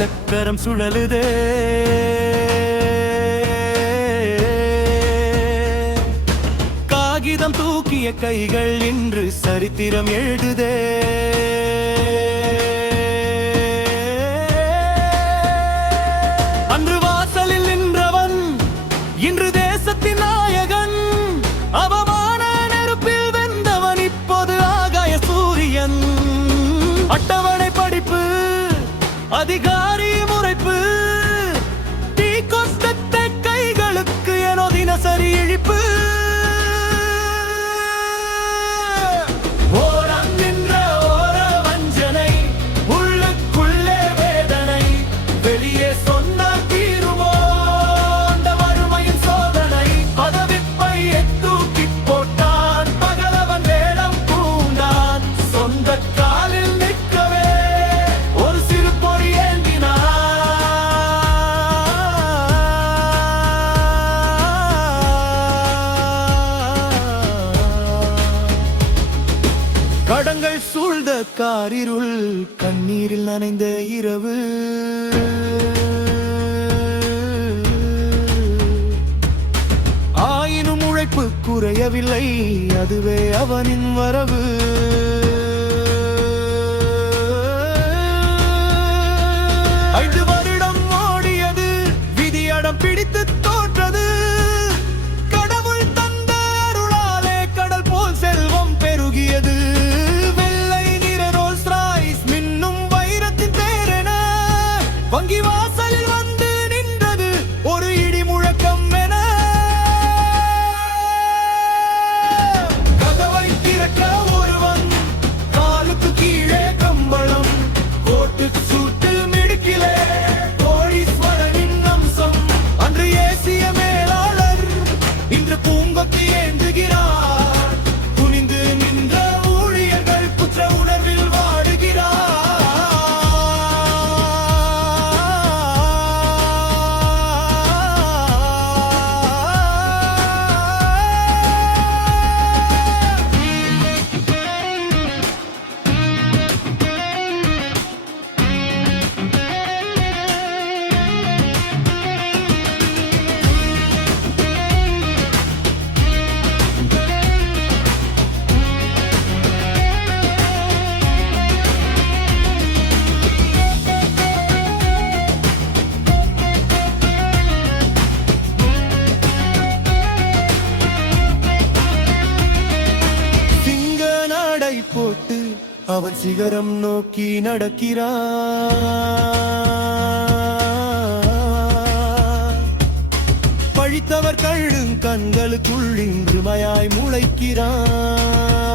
சக்கரம் சுழலுதே. காகிதம் தூக்கிய கைகள் இன்று சரித்திரம் எழுதுதே. அன்று வாசலில் நின்றவன் இன்று தேசத்தின் நாயகன். அவமான நெருப்பில் வெந்தவன் இப்போது ஆகாய சூரியன். அட்டவணை படிப்பு, அதிகாரி முறைப்பு, டீ கொஸ்டத்தை கைகளுக்கு எனோ தினசரி இழிப்பு. ஓரம் நின்ற ஓர வஞ்சனை, உள்ளுக்குள்ளே வேதனை, வெளியே சொன்னால் தீருமோ அந்த வறுமையின் சோதனை. பதவிப்பையை தூக்கி போட்டான், பகலவன் வேடம் பூண்டான். சொந்த காலில் நிற்கவே ஒரு சிறு பொறி ஏந்தினான். கடங்கள் சூழ்ந்த காரிருள், கண்ணீரில் நனைந்த இரவு. ஆயினும் உழைப்பு குறையவில்லை, அதுவே அவனின் வரவு. ஐந்து வருடம் ஓடியது, விதியடம் பிடித்து தோற்றது. கடவுள் தந்த அருளாலே கடல் போல் செல்வம் பெருகியது. வெள்ளை நிற ரோல்ஸ் ராய்ஸ் மின்னும் வைரத்தின் பேரென வங்கி வாசலில் வந்து நின்றது ஒரு இடி முழக்கம் என. கதவை திறக்க ஒருவன், காலுக்கு கீழே கம்பளம், கோட்டு சூட்டு மிடுக்கிலே கோடீஸ்வரனின் அம்சம். அன்று ஏசிய மேலாளர் இன்று பூங்கொத்தி ஏந்துகிறார். குனிந்து நின்ற ஊழியர்கள் குற்ற உணர்வில் வாடுகிறார். சிங்க நடை போட்டு அவன் சிகரம் நோக்கி நடக்கிறான். பழித்தவர் கள்ளும் கண்களுக்குள் இன்றுமையாய் முளைக்கிறான்.